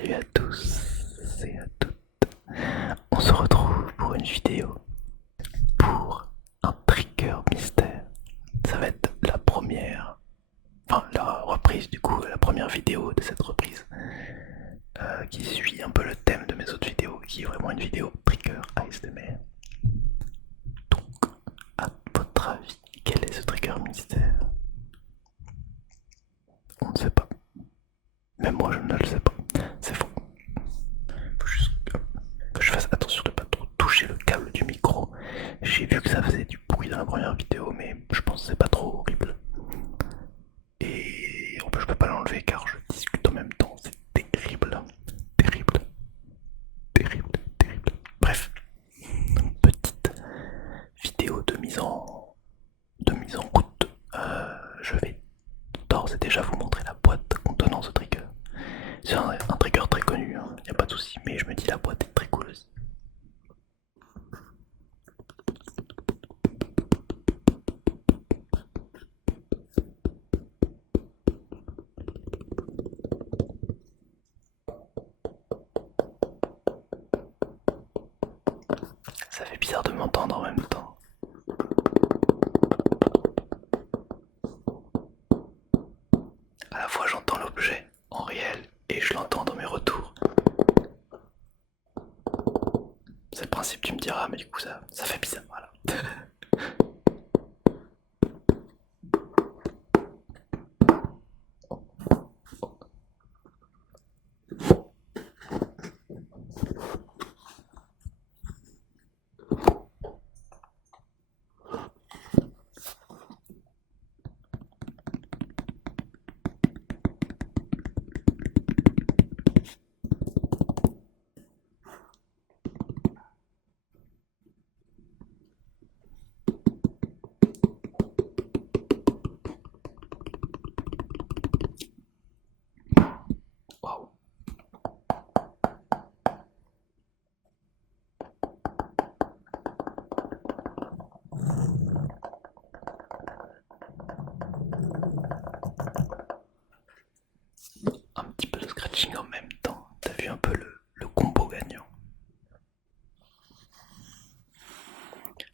Salut à tous et à toutes. On se retrouve pour une vidéo pour un trigger mystère. Ça va être la première, enfin la reprise du coup, la première vidéo de cette reprise qui suit un peu le thème de mes autres vidéos, qui est vraiment une vidéo trigger ASMR. Donc, à votre avis, quel est ce trigger mystère? On ne sait pas. Même moi je ne le sais pas. C'est faux. Faut juste que je fasse attention de ne pas trop toucher le câble du micro. J'ai vu que ça faisait du bruit dans la première vidéo, mais je pense que c'est pas trop horrible. Et en plus je peux pas l'enlever car je discute en même temps. C'est terrible. Terrible. Terrible. Terrible. Bref. Petite vidéo de mise en route. Je vais d'ores et déjà vous montrer la boîte contenant ce trigger. C'est un trigger très connu, hein, y a pas de souci, mais je me dis la boîte est très cool aussi. Ça fait bizarre de m'entendre en même temps. À la fois j'entends l'objet en réel et je l'entends dans mes retours. C'est le principe, tu me diras, mais du coup ça fait bizarre, voilà. Waouh. Un petit peu de scratching en même temps. T'as vu un peu le combo gagnant.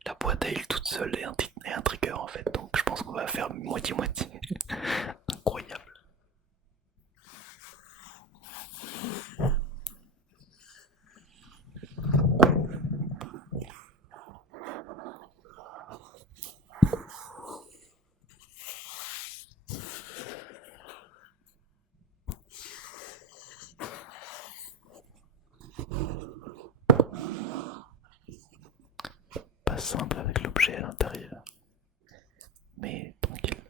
La boîte à huile toute seule et un trigger en fait, donc je pense qu'on va faire moitié-moitié. Incroyable. Pas simple avec l'objet à l'intérieur, mais tranquille.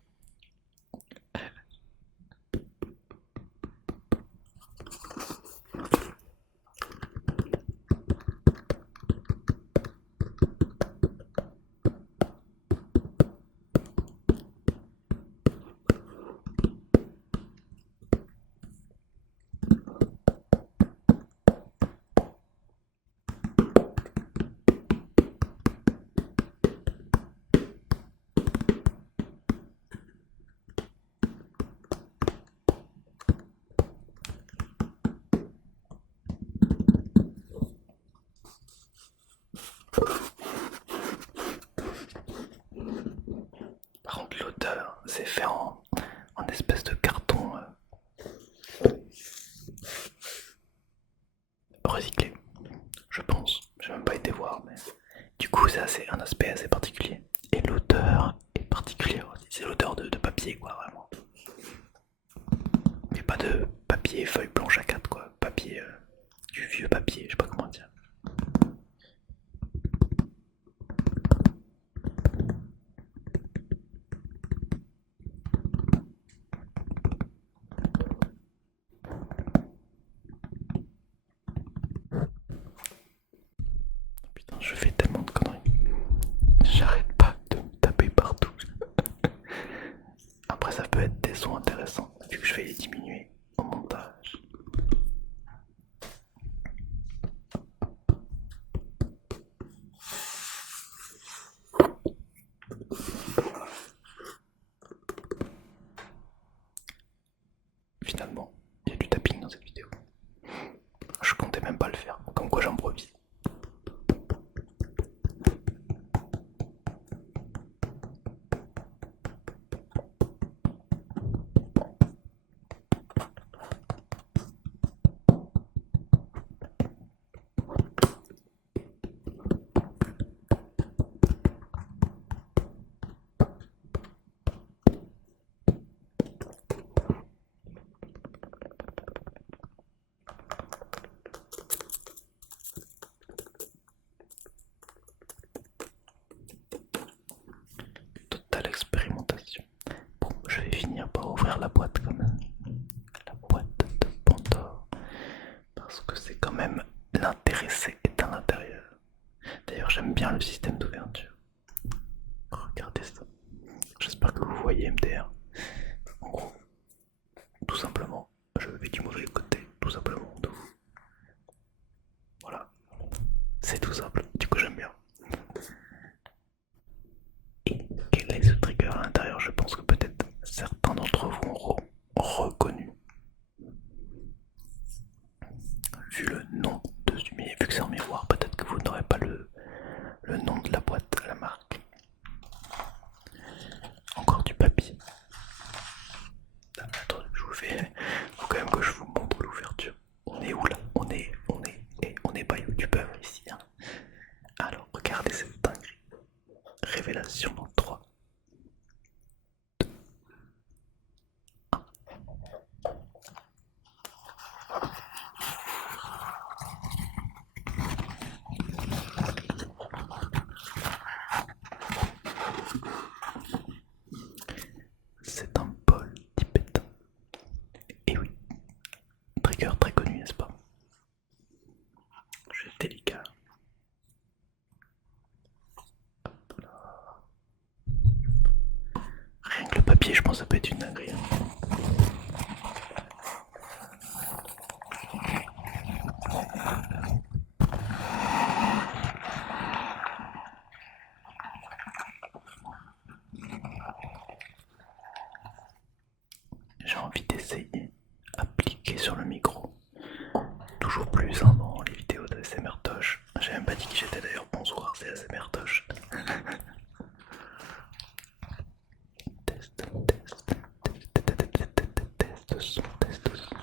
Par contre, l'odeur, c'est fait en espèce de carton recyclé, je pense. J'ai même pas été voir, mais du coup, c'est un aspect assez particulier. Et l'odeur est particulière aussi. C'est l'odeur de papier, quoi, vraiment. Mais pas de papier feuille blanche à 4 quoi. Papier, du vieux papier, je sais pas comment dire. Putain, je fais tellement de conneries. J'arrête pas de me taper partout. Après, ça peut être des sons intéressants, vu que je vais les diminuer au montage. Finalement, il y a du tapping dans cette vidéo. expérimentation. Bon, je vais finir par ouvrir la boîte quand même. La boîte de Pandore. Parce que c'est quand même l'intéressé est à l'intérieur. D'ailleurs, j'aime bien le système d'ouverture. Regardez ça. J'espère que vous voyez MDR. En gros, tout simplement, je vais du mauvais côté, tout simplement de vous. Voilà. C'est tout simple, du coup j'aime bien. Et quel est ce trigger à l'intérieur? Je pense que peut-être certains d'entre vous ont reconnu. Vu le nom dessus, mais vu que c'est en miroir, peut-être que vous n'aurez pas le nom de la boîte, la marque. Encore du papier. Attendez, je vous fais. Faut quand même que je vous montre l'ouverture. On est où là? On est pas youtubeur ici. Hein. Alors, regardez cette dinguerie. Révélation dans 3. C'est un bol tibétain. Et oui, trigger très connu, n'est-ce pas? Je vais être délicat. Hop là. Rien que le papier, je pense que ça peut être une dinguerie. J'ai envie d'essayer. Appliquer sur le micro. Toujours plus hein, dans les vidéos de SMR Tosh. J'ai même pas dit qui j'étais d'ailleurs. Bonsoir, c'est SMR Tosh. Test, test, test son, test son.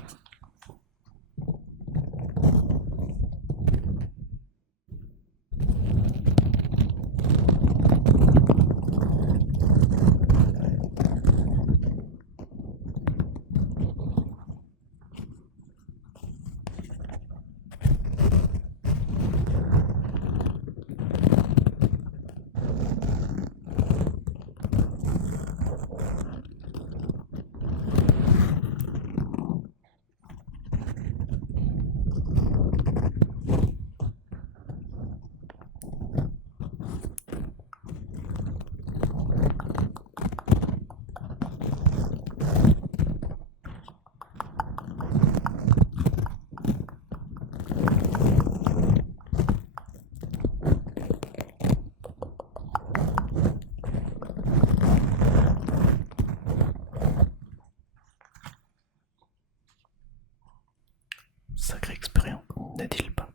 Sacrée expérience, n'est-il pas?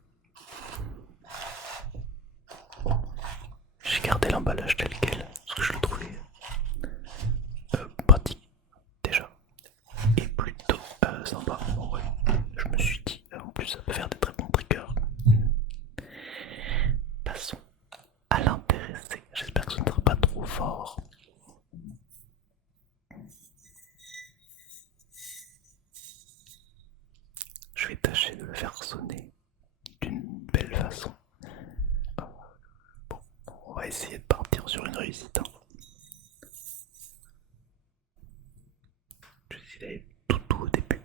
J'ai gardé l'emballage tel quel, parce que je le trouvais pratique déjà, et plutôt sympa en vrai. Je me suis dit, en plus ça peut faire des très bons triggers. Passons à l'intéressé, j'espère que ce ne sera pas trop fort. Je vais tâcher de le faire sonner d'une belle façon. Bon, on va essayer de partir sur une réussite. Hein. Je vais essayer d'aller tout au début.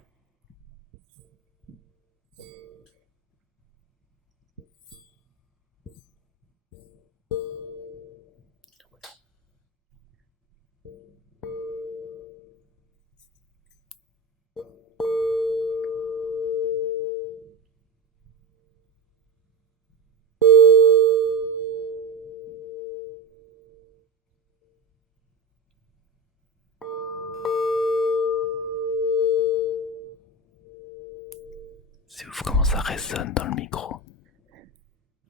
C'est ouf comment ça résonne dans le micro.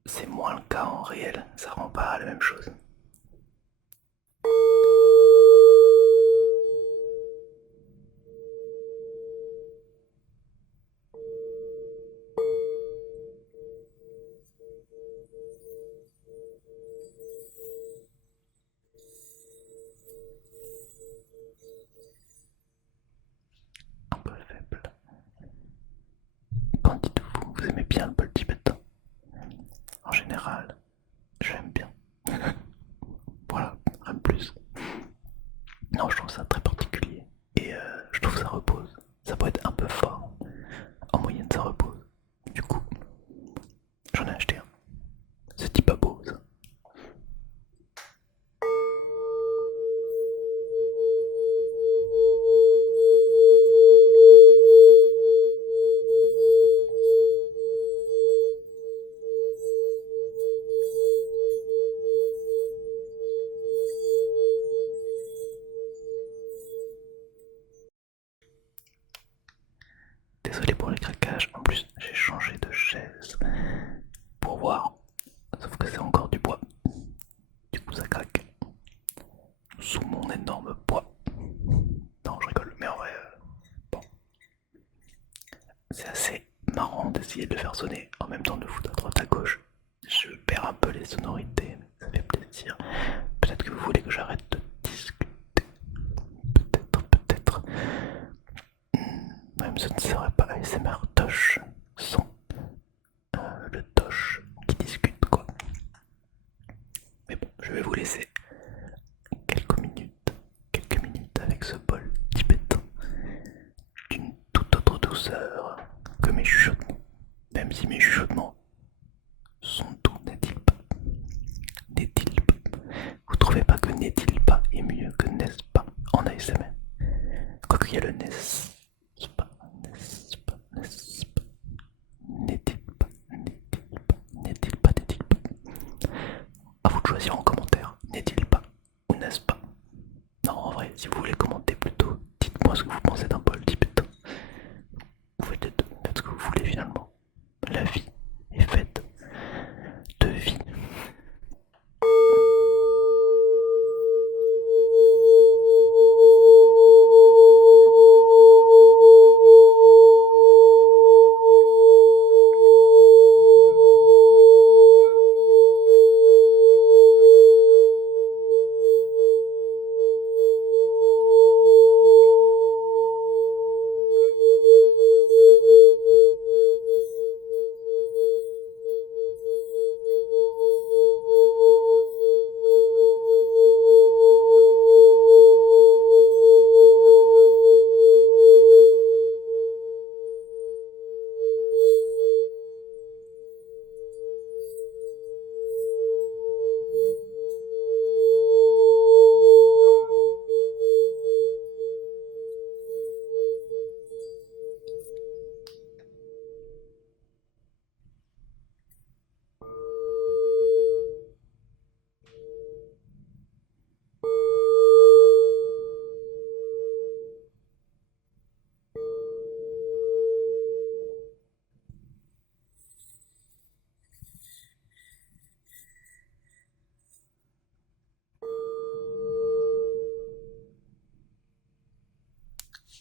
C'est moins le cas en réel, ça rend pas la même chose. Un peu faible. Qu'en dites-vous? Vous aimez bien le bol tibétain? En général, j'aime bien. désolé pour les craquages. En plus, j'ai changé de chaise pour voir. Sauf que c'est encore du bois. Du coup, ça craque sous mon énorme poids. Non, je rigole, mais en vrai, bon, c'est assez marrant d'essayer de le faire sonner en même temps de foutre à droite à gauche. Je perds un peu les sonorités, mais ça fait plaisir. Peut-être que vous voulez que j'arrête de discuter. Peut-être. Même ce ne serait pas ASMR Tosh sans le Tosh qui discute quoi. Mais bon, je vais vous laisser quelques minutes avec ce bol tibétain d'une toute autre douceur que mes chuchotements. Même si mes chuchotements sont doux, n'est-il pas? N'est-il pas? Vous trouvez pas que n'est-il pas est mieux que n'est-ce pas en ASMR? Quoique il y a le n'est-ce pas, n'est-ce pas, n'est-ce pas, n'est-il pas, n'est-il pas, n'est-il pas, n'est-il pas? À vous de choisir en commentaire, n'est-il pas ou n'est-ce pas? Non, en vrai, si vous voulez commenter plutôt, dites-moi ce que vous pensez d'un bol tibétain. Vous faites ce que vous voulez finalement. La vie est faite de vie.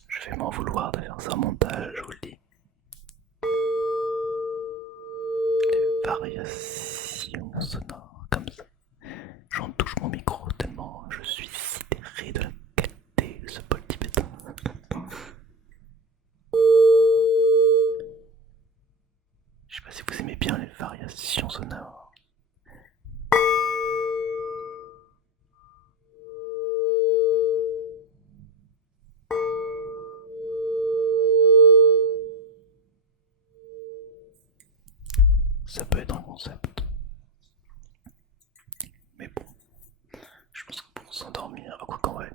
Je vais m'en vouloir de faire ça en montage, je vous le dis. Les variations sonores comme ça. J'en touche mon micro tellement je suis sidéré de la qualité de ce bol tibétain. Je sais pas si vous aimez bien les variations sonores. Ça peut être un concept. Mais bon, je pense que pour s'endormir, quoi qu'en vrai,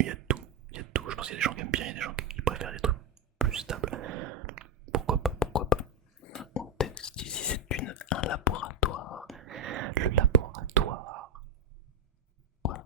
il y a tout. Il y a tout. Je pense qu'il y a des gens qui aiment bien, il y a des gens qui préfèrent des trucs plus stables. Pourquoi pas, pourquoi pas. On teste ici, c'est un laboratoire. Le laboratoire. Voilà.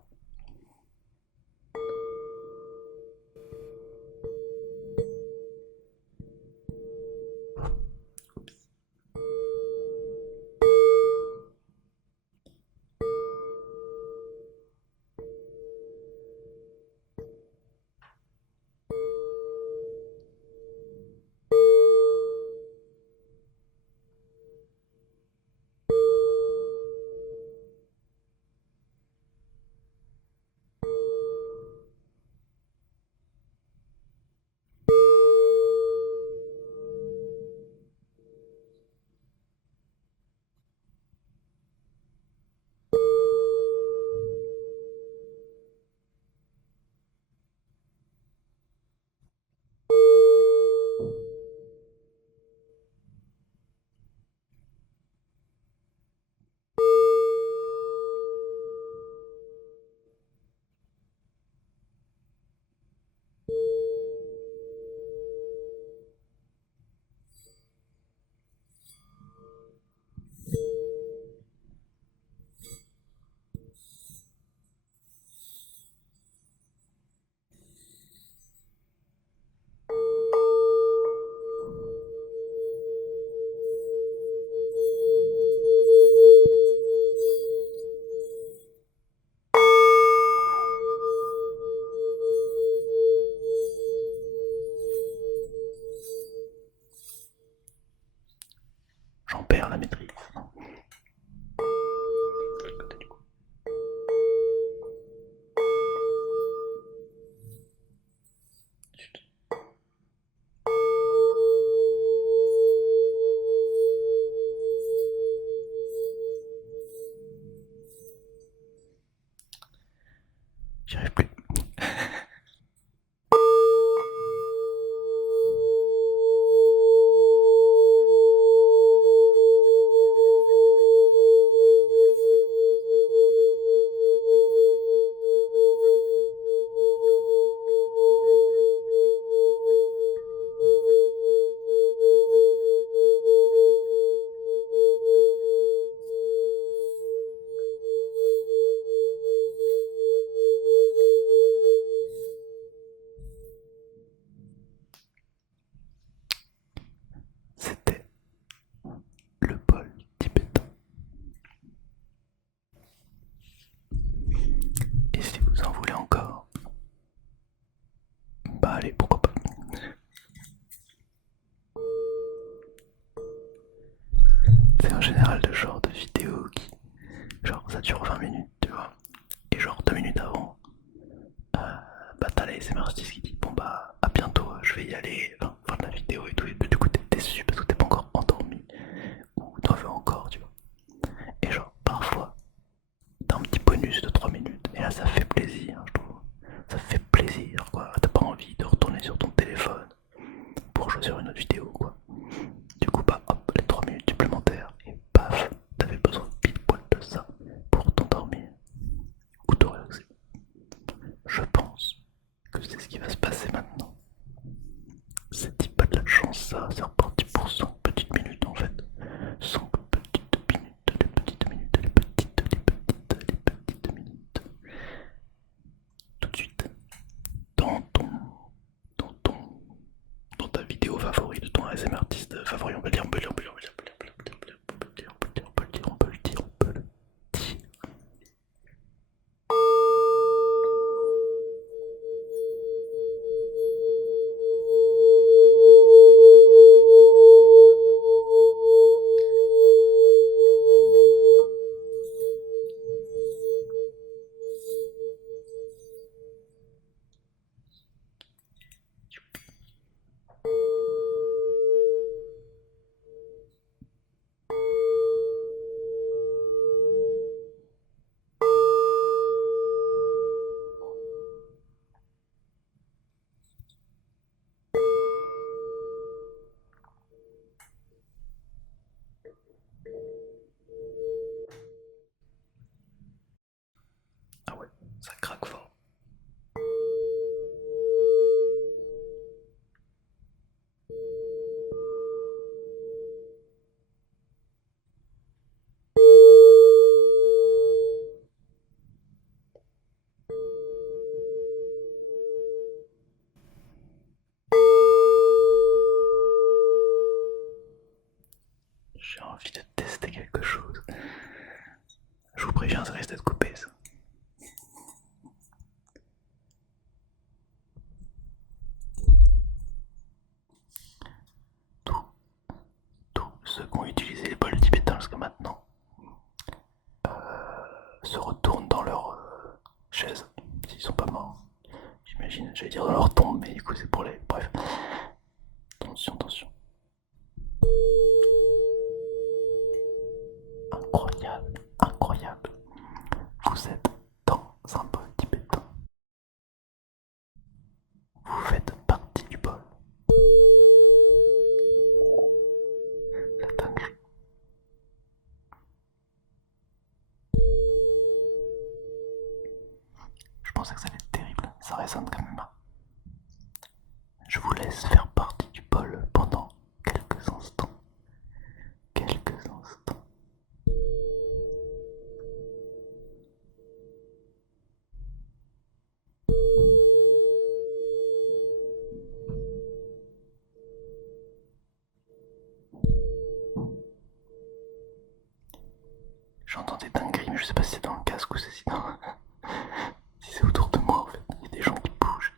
perd la maîtrise. J'y arrive plus. C'était le bol tibétain. Et si vous en voulez encore, bah allez, pourquoi pas. C'est en général le genre de vidéo qui, genre, ça dure 20 minutes, tu vois. Et genre 2 minutes avant, bah t'as la SMR artiste qui dit bon bah à bientôt, je vais y aller, enfin, faire de la vidéo et tout. Et du coup t'es déçu parce que t'es pas encore endormi ou t'en veux encore, tu vois. Et genre parfois t'as un petit bonus de 3 minutes et là ça fait plaisir, je trouve. Ça fait plaisir quoi. T'as pas envie de retourner sur ton téléphone pour choisir une autre vidéo quoi. Du coup bah hop, les 3 minutes supplémentaires et paf, t'avais besoin pile poil de ça pour t'endormir ou te relaxer. Je pense que c'est ce qui va se passer maintenant. C'est pas de la chance ça, c'est reparti pour 100 petites minutes en fait. 100 petites minutes, les petites minutes, les petites, les petites, les petites minutes. Tout de suite, dans ton, dans ton, dans ta vidéo favorite de ton ASMR artiste favori, on peut le dire, on peut le dire, on peut le dire, on peut le dire, on peut le dire, on peut le dire, on peut le dire, on peut le dire, on peut le dire, on peut le dire. Ah ouais, ça craque fort. J'ai envie de tester quelque chose. Je vous préviens, ça risque d'être coupé ça. Tous ceux qui ont utilisé les bols tibétains jusqu'à maintenant se retournent dans leur chaise, s'ils sont pas morts. J'imagine, j'allais dire dans leur tombe, mais du coup c'est pour les... Bref. Attention, attention. Incroyable, incroyable. Vous êtes dans un bol tibétain. Vous faites partie du bol. La dinguerie. Je pensais que ça allait être terrible, ça résonne quand même. Je vous laisse faire partie du bol pendant quelques instants. Quelques instants. J'entends des dingueries, mais je sais pas si c'est dans le casque ou si c'est autour de moi en fait. Il y a des gens qui bougent.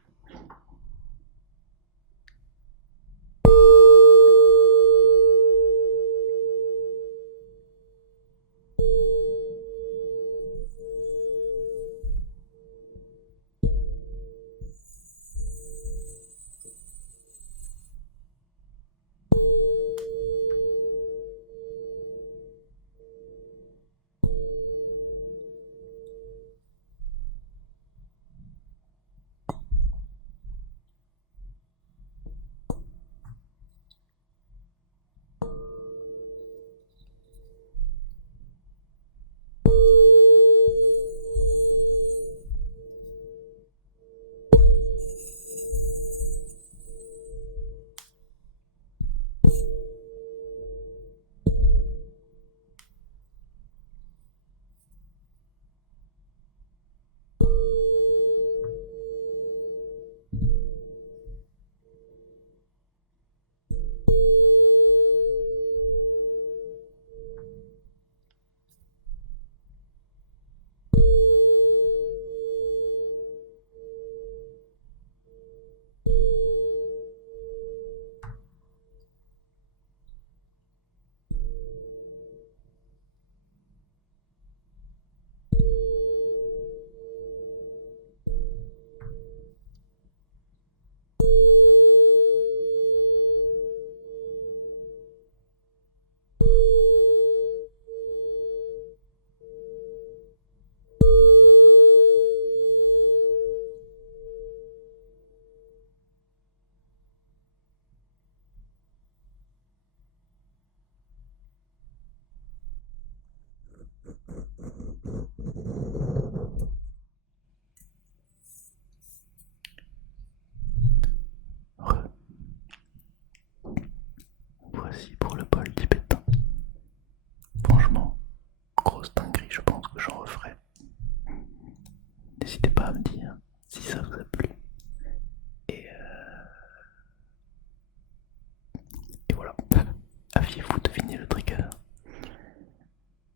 deviner le trigger.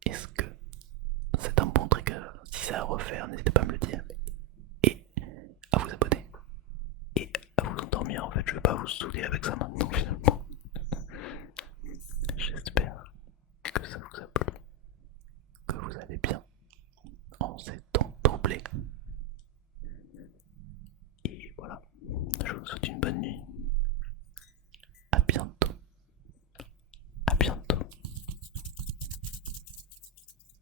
Est-ce que c'est un bon trigger? Si c'est à refaire, n'hésitez pas à me le dire. Et à vous abonner. Et à vous endormir en fait, je vais pas vous saouler avec ça maintenant finalement.